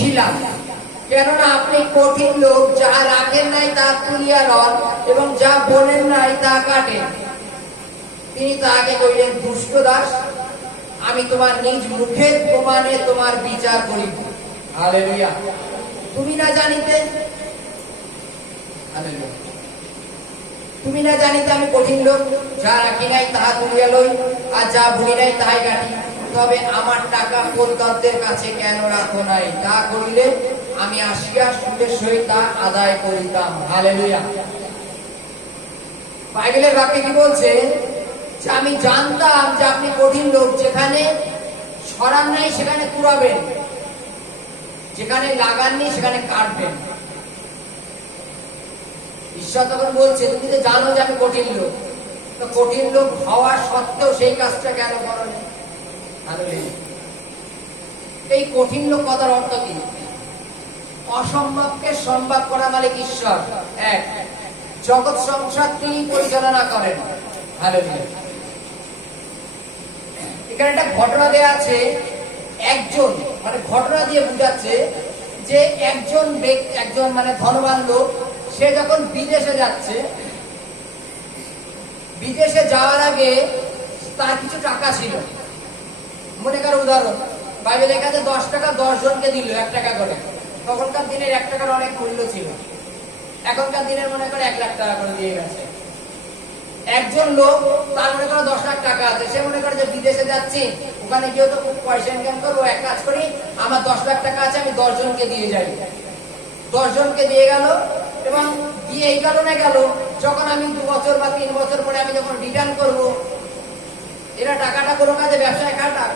ছিলাম। কেননা আপনি কঠিন লোক যা রাখেন নাই তা তুলিয়া লন এবং যা বলেন নাই তা কাটেন। তিনি তাকে কইলেন দুষ্ট দাস আমি তোমার নিজ মুখের প্রমাণে তোমার বিচার করিব। হালেলুয়া। তুমি না জানিতে তুমি না জানিতে আমি কঠিন লোক যা রাখি নাই তাহা তুলিয়া লই আর যা ভুলি নাই তাহাই কাটি। তবে আমার টাকা প্রত্যেকের কাছে কেন রাখো নাই? তা করিলে আমি আসিয়া সুদের সহিত তা আদায় করিতাম। হালেলুয়া। বাইবেলের বাক্যে কি বলছে? যে আমি জানতাম যে আপনি কঠিন লোক, যেখানে সরান নাই, সেখানে কুড়াবেন। যেখানে লাগাননি সেখানে কাটবেন। ঈশ্বর তখন বলছে, তুমি তো জানো যে আমি কঠিন লোক। তো কঠিন লোক হওয়া সত্ত্বেও সেই কাজটা কেন করো এই কঠিন কথার অর্থ কি? অসম্ভবকে সম্ভব করা মালিক ঈশ্বর। এক, জগৎ সংসার তিনি পরিচালনা করেন। এখানে একটা ঘটনা দেয়া আছে, একজন মানে ঘটনা দিয়ে বুঝাচ্ছে যে একজন একজন মানে ধনবান লোক, সে যখন বিদেশে যাচ্ছে, বিদেশে যাওয়ার আগে তার কিছু টাকা ছিল। মনে করো উদাহরণ। বাইরে লেখা আছে দশ টাকা দশ জনকে দিল, এক টাকা করে। তখনকার দিনের এক টাকার অনেক মূল্য ছিল। এখনকার দিনের মনে করে এক লাখ টাকা করে দিয়ে গেছে। একজন লোক, তার মনে করো দশ লাখ টাকা আছে। সে মনে করে যে বিদেশে যাচ্ছি, ওখানে গিয়ে তো খুব পয়সা ইনকাম করব, এক কাজ করি, আমার দশ লাখ টাকা আছে, আমি দশ জনকে দিয়ে যাই। দশ জনকে দিয়ে গেল এবং দিয়ে এই কারণে গেল, যখন আমি দু বছর বা তিন বছর পরে আমি যখন রিটার্ন করব এরা টাকাটা কোনো কাজে ব্যবসায় খাটাক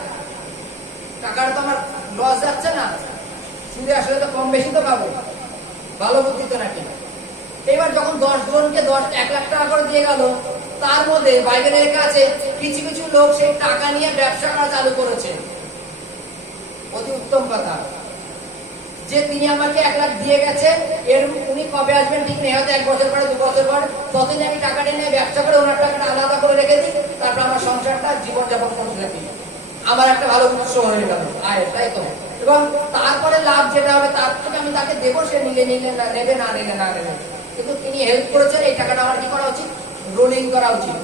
টাকাটা তো আমার লস যাচ্ছে না। সুদে আসলে তো কম বেশি তো পাবো। ভালো বুদ্ধি তো নাকি? এবার যখন দশ জনকে দশ, এক লাখ টাকা করে দিয়ে গেল, তার মধ্যে বাইবেলের কাছে কিছু কিছু লোক সেই টাকা নিয়ে ব্যবসা করা চালু করেছে। অতি উত্তম কথা। যে তিনি আমাকে এক লাখ দিয়ে গেছে, এর উনি কবে আসবেন ঠিক নেই, হয়তো এক বছর পরে, দু বছর পর, ততদিন আমি টাকাটা নিয়ে ব্যবসা করে ওনার টাকাটা জীবনযাপন করতে থাকি আমার একটা ভালো উৎস হয়ে গেল আয় তাই তো? এবং তারপরে লাভ যেটা হবে তার থেকে আমি তাকে দেবো সে নিলে নিলে না নেবে না নিলে না নেবে। কিন্তু তিনি হেল্প করেছেন এই টাকাটা আমার কি করা উচিত? রোলিং করা উচিত।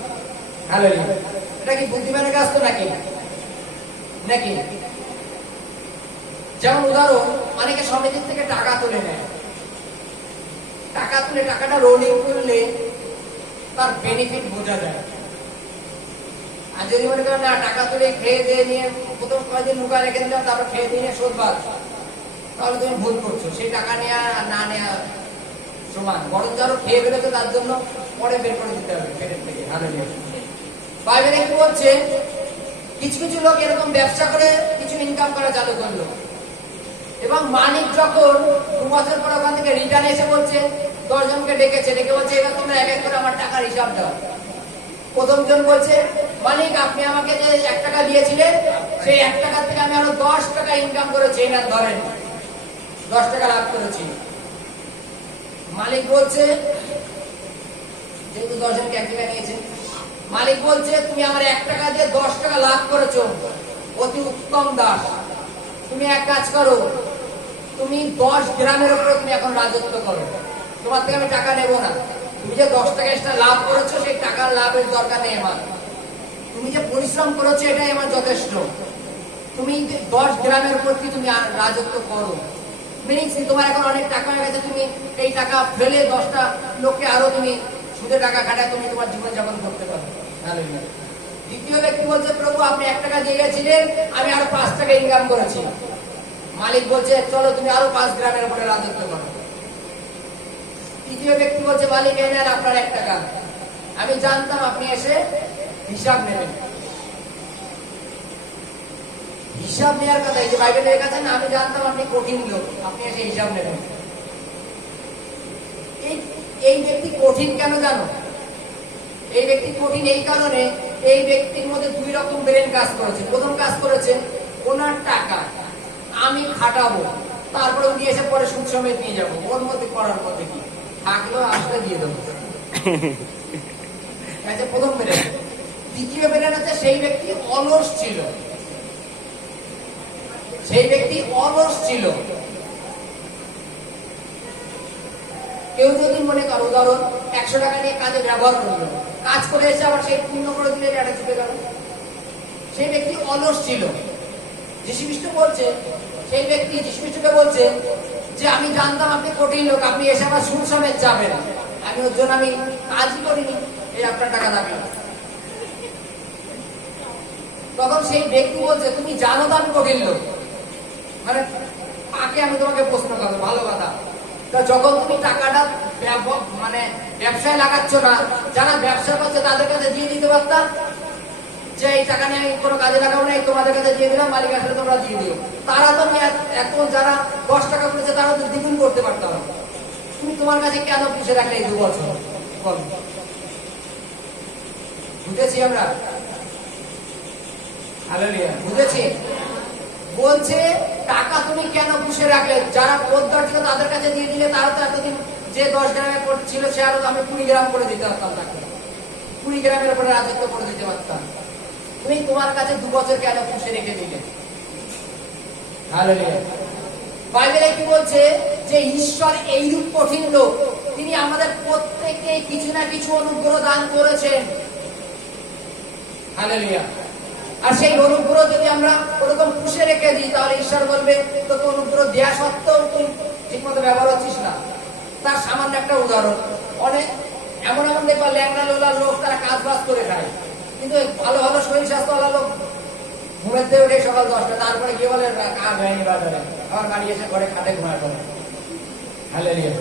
এটা কি বুদ্ধিমানের কাজ তো নাকি? নাকি? যেমন উদাহরণ অনেকে সমিতির থেকে টাকা তুলে নেয়। টাকা তুলে টাকাটা রোলিং করলে তার বেনিফিট বোঝা যায়। আর যদি মনে করেন, না, টাকা তুলে খেয়ে দিয়ে নিয়ে প্রথম কয়েকদিন লুকা রেখে দিলাম, তারপর খেয়ে দিয়ে নিয়ে শোধ বাদ তাহলে তুমি ভুল করছ। সেই টাকা নেওয়া আর না নেওয়া সমান। বরং ধরো খেয়ে ফেলেছো, তার জন্য পরে বের করে দিতে হবে পেটের থেকে ভালো বাইবেলে কি বলছে? কিছু কিছু লোক এরকম ব্যবসা করে, কিছু ইনকাম করা চালু করল। এবং মালিক যখন দু বছর পর ওখান থেকে রিটার্ন এসে বলছে, দশজনকে ডেকেছে, ডেকে বলছে, এবার তোমরা এক এক করে আমার টাকার হিসাব দাও। প্রথম জন বলছে, মালিক, আপনি আমাকে যে এক টাকা দিয়েছিলেন, সেই এক টাকা থেকে আমি আরও দশ টাকা ইনকাম করেছি এনার ধরেন। দশ টাকা লাভ করেছি। মালিক বলছে, যেহেতু দশজনকে এক টাকা নিয়েছে মালিক বলছে, তুমি আমার এক টাকা দিয়ে দশ টাকা লাভ করেছ অতি উত্তম দাস। তুমি এক কাজ করো, তুমি দশ গ্রামের উপরে তুমি এখন রাজত্ব করো। তোমার থেকে আমি টাকা নেব না। তুমি যে দশ টাকা এক্সট্রা লাভ করেছ, সেই টাকার লাভের দরকার নেই আমার। তুমি যে পরিশ্রম করেছ, এটাই আমার যথেষ্ট। তুমি দশ গ্রামের প্রতি তুমি রাজত্ব করো। মিনিংস তোমার এখন অনেক টাকা হয়ে গেছে, তুমি এই টাকা ফেলে দশটা লোককে আরও তুমি সুদে টাকা খাটায় তুমি তোমার জীবন যাপন করতে পারো. দ্বিতীয় ব্যক্তি বলছে, প্রভু, আপনি এক টাকা দিয়ে গেছিলেন, আমি আরও পাঁচ টাকা ইনকাম করেছি। মালিক বলছে, চলো, তুমি আরও পাঁচ গ্রামের উপরে রাজত্ব করো। তৃতীয় ব্যক্তি বলছে, মালিক, এই নেন আপনার এক টাকা। আমি জানতাম আপনি এসে হিসাব নেবেন। হিসাব নেওয়ার কথা, এই যে বাইবেলের কাছে না, আমি জানতাম আপনি কঠিন লোক, আপনি এসে হিসাব নেবেন। এই ব্যক্তি কঠিন কেন জানো? এই ব্যক্তি কঠিন এই কারণে, এই ব্যক্তির মধ্যে দুই রকম ব্রেন কাজ করেছে। প্রথম কাজ করেছে, ওনার টাকা, আমি খাটাবো, তারপরে উনি এসে পরে সুদ সমেত নিয়ে যাব। ওর মধ্যে করার পথে কি থাকলেও আসলে দিয়ে দেবো। এটা প্রথম বেরেন দ্বিতীয় বেরেন হচ্ছে সেই ব্যক্তি অলস ছিল। সেই ব্যক্তি অলস ছিল। কেউ যদি মনে করো, উদাহরণ, একশো টাকা নিয়ে কাজে ব্যবহার করল, কাজ করে এসে আবার সেই পূর্ণ করে দিলে এটা চুপে গেল। সেই ব্যক্তি অলস ছিল। যীশু বলছে, সেই ব্যক্তি যীশু বলছে যে আমি জানতাম আপনি কঠিন লোক, আপনি এসে আমার সুর সমেত যাবেন। আমি ওর জন্য আমি কাজই করিনি, এই আপনার টাকা দাবি। তখন সেই ব্যক্তি বলছে, তুমি জানো তো আমি কঠিন লোক। মানে আগে আমি তোমাকে প্রশ্ন করব, ভালো কথা। তা যখন তুমি টাকাটা মানে ব্যবসায় লাগাচ্ছ না, যারা ব্যবসা করছে তাদের কাছে দিয়ে দিতে পারতাম? যে এই টাকা নিয়ে আমি কোনো কাজে লাগাবো না তোমাদের কাছে দিয়ে দিলাম মালিক আসলে তোমরা দিয়ে দিও। তারা তো আমি এখন যারা দশ টাকা করেছে তারা তো দ্বিগুণ করতে পারতাম তুমি তোমার কাছে কেন পুষে রাখলে এই দু বছর বুঝেছি আমরা? বুঝেছি? বলছে টাকা তুমি কেন পুষে রাখলে? যারা পোদ্দার ছিল তাদের কাছে দিয়ে দিলে তারা তো এতদিন যে দশ গ্রামে ছিল সে আরও আমি কুড়ি গ্রাম করে দিতে পারতাম তাকে। কুড়ি গ্রামের উপরে রাজত্ব করে দিতে পারতাম। তুমি তোমার কাছে দু বছর কেন পুষে রেখে দিলে? বাইবেলে কি বলছে যে ঈশ্বর এইরূপ কঠিন লোক তিনি আমাদের প্রত্যেককে কিছু না কিছু অনুগ্রহ দান করেছেন। আর সেই অনুগ্রহ যদি আমরা ওরকম পুষে রেখে দিই তাহলে ঈশ্বর বলবে তোকে অনুগ্রহ দেয়া সত্ত্বেও তুই ঠিক মতো ব্যবহার হচ্ছিস না। তার সামান্য একটা উদাহরণ অনেক এমন এমন দেখবা ল্যাংড়া লোলা লোক তারা কাজ বাজ করে খায়। কিন্তু ভালো ভালো শরীর স্বাস্থ্যওয়ালা লোক। ঘুমের দিয়ে উঠে সকাল দশটা, তারপরে গিয়ে বলে কাজ হয়নি বাজারে। আবার বাড়ি এসে ঘরে খাটে ঘুমায় পড়ে হালেলুয়া।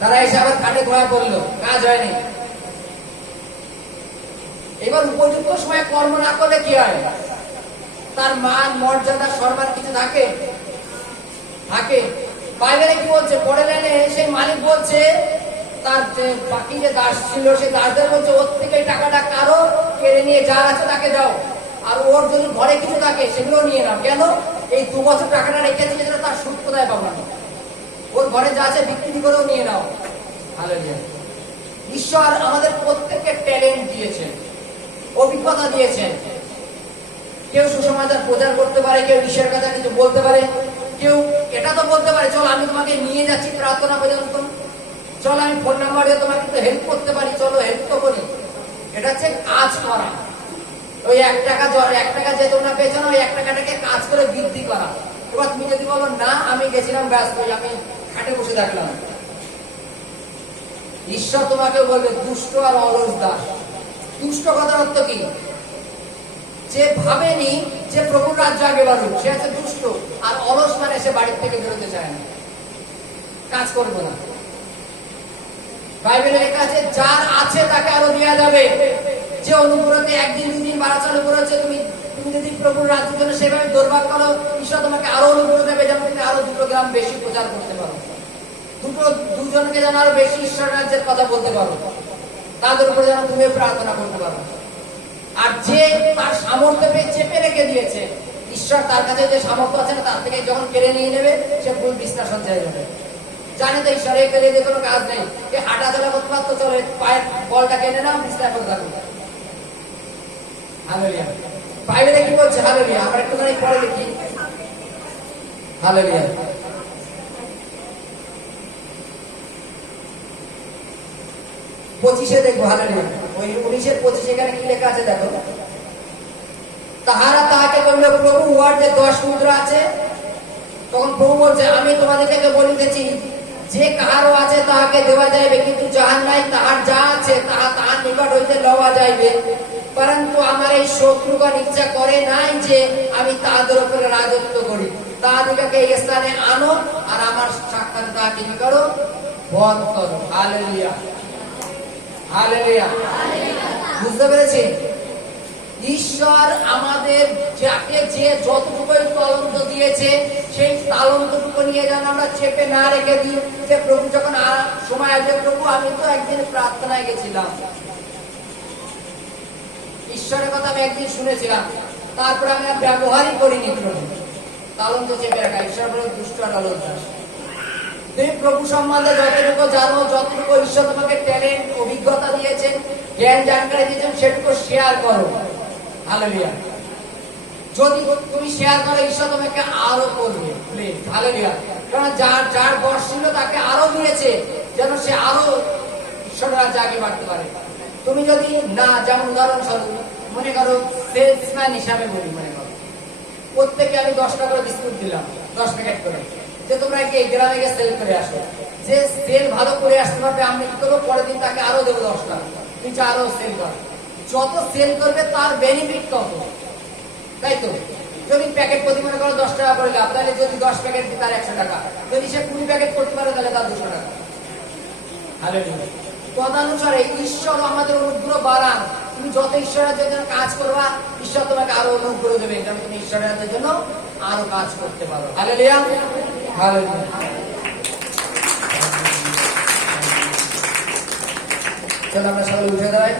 তারা এসে আবার খাটে ঘুমায় পড়ল কাজ হয়নি। এবার উপযুক্ত সময় কর্ম না করলে কি হয়? তার মান, মর্যাদা, সম্মান কিছু থাকে? থাকে। বাইবেলে কি বলছে? পরে লাইনে সেই মালিক বলছে, তার বাকি যে দাস ছিল, সেই দাসদের বলছে ওর থেকে টাকাটা কারও নিয়ে যার আছে তাকে দাও। আর ওর যদি ঘরে কিছু থাকে, সেগুলো নিয়ে নাও। কেন? এই দু বছর টাকাটা রেখে দিয়ে যেটা তার সুদ কোথায় পাবো না ওর ঘরে যা আছে বিক্রি করেও নিয়ে নাও। ভালো ঈশ্বর আমাদের প্রত্যেককে ট্যালেন্ট দিয়েছেন, অভিজ্ঞতা দিয়েছেন। কেউ সুসমাচার প্রচার করতে পারে, কেউ ঈশ্বরের কথা কিছু বলতে পারে, কেউ এটা তো বলতে পারে, চল, আমি তোমাকে নিয়ে যাচ্ছি প্রার্থনা পর্যন্ত। চল, আমি ফোন নাম্বার দিয়ে তোমাকে হেল্প করতে পারি। চলো হেল্প তো করি। এটা হচ্ছে কাজ করা। ওই এক টাকা এক টাকা যে তোমরা পেয়েছ ওই এক টাকাটাকে কাজ করে বৃদ্ধি করা। এবার তুমি যদি বলো, না, আমি গেছিলাম ব্যস্ত আমি খাটে বসে থাকলাম। ঈশ্বর তোমাকে বলবে, দুষ্ট আর অলস দাস। দুষ্ট কথার অর্থ কি? যে ভাবেনি যে প্রভুর রাজ্য আগে বাড়ুক, সে আছে দুষ্ট। আর অলস মানে সে বাড়ির থেকে বেরোতে চায় না। কাজ করব না। বাইবেলের আছে, যার আছে তাকে আরও দেওয়া যাবে। যে অনুগ্রহতে একদিন, দুদিন বাড়া চালু করেছে, তুমি তুমি যদি প্রভুর রাজ্যের জন্য সেভাবে দরবার করো, ঈশ্বর তোমাকে আরও অনুগ্রহ দেবে যেন তুমি আরও দুটো গ্রাম বেশি প্রচার করতে পারো। দুটো, দুজনকে যেন আরও বেশি ঈশ্বর রাজ্যের কথা বলতে পারো। তাদের উপরে যেন তুমি প্রার্থনা করতে পারো। আর যে তার সামর্থ্য পেয়ে চেপে রেখে দিয়েছে, ঈশ্বর তার কাছে যে সামর্থ্য আছে না, তার থেকে যখন কেড়ে নিয়ে নেবে, সে ভুল বিশ্লেষণ হয়ে যাবে। জানে তো ঈশ্বরে কেড়ে দিয়ে কোনো কাজ নেই। হাঁটা চলা করতে পারতো চলে, পায়ের বলটা কেনে নাও বিশ্লেষণ থাকুন বাইবেলে কি বলছে, হালেলিয়া। আমরা একটুখানি পরে দেখি। হালেলিয়া। পঁচিশে দেখব, হালেলিয়া। ওই উনিশের পঁচিশে এখানে কি লেখা আছে দেখো? তাহারা তাহাকে বলল, প্রভু, উহার যে দশ মুদ্রা আছে, তখন প্রভু বলছে, আমি তোমাদেরকে বলিতেছি যে কাহারও আছে তাহাকে দেওয়া যাইবে, কিন্তু যাহার নাই তাহার যা আছে, তাহা তাহার নিকট হইতে লওয়া যাইবে। পরন্তু আমার এই শত্রুগণ ইচ্ছা করে নাই যে আমি তাদের উপরে রাজত্ব করি তাহাদিগকে এই স্থানে আনো আর আমার সাক্ষাৎ কি করো বধ করো হালেলুয়া হালেলুয়া বুঝতে পেরেছি ঈশ্বর আমাদের যাকে যে যতটুকু তলন্ত দিয়েছে সেই তালন্তটুকু নিয়ে যেন আমরা চেপে না রেখে দিই যে প্রভু যখন সময় আসবে প্রভু আমি তো একদিন প্রার্থনায় গেছিলাম ঈশ্বরের কথা আমি একদিন শুনেছিলাম। তারপরে আমি আর ব্যবহারই করিনি প্রভু তালন্ত চেপে রাখা ঈশ্বর বলে দুষ্ট প্রভু সম্বন্ধে যতটুকু জানো, যতটুকু ঈশ্বর তোমাকে ট্যালেন্ট অভিজ্ঞতা দিয়েছেন জ্ঞান জানকারি দিয়েছেন, সেটুকু শেয়ার করো। হালেলুয়া যদি তুমি শেয়ার করো, ঈশ্বর তোমাকে আরও করবে। প্লিজ হালেলুয়া কারণ যার যার বর্ষ তাকে আরও দিয়েছে, যেন সে আরও ঈশ্বর রাজ্যে আগে বাড়তে পারে। তুমি যদি না যেমন উদাহরণস্বরূপ, মনে করো সেলসম্যান হিসাবে বলি, মনে করো। প্রত্যেকে আমি দশ টাকা করে বিস্কুট দিলাম, দশ প্যাকেট করে। যে তোমরা এই গ্রামে গিয়ে সেল করে আসো, যে সেল ভালো করে আসতে পারবে, আমি কি করব? পরের দিন তাকে আরও দেবো দশ টাকা। যা আরও সেল কর। যত সেল করবে, তার বেনিফিট তত তাই তো? যদি প্যাকেট প্রতি মনে করো দশ টাকা করে লাভ, তাহলে যদি দশ প্যাকেট দিই তার একশো টাকা। যদি সে কুড়ি প্যাকেট করতে পারে, তাহলে তার দুশো টাকা। Hallelujah. তদানুসারে ঈশ্বর আমাদের অনুগ্রহ বাড়ান। তুমি যত ঈশ্বরের জন্য কাজ করবা, ঈশ্বর তোমাকে আরও অনুগ্রহ দেবে। কারণ তুমি ঈশ্বরের জন্য আরও কাজ করতে পারো। ভালো লিয়া ভালো আমরা সবাই উঠে দাঁড়াই।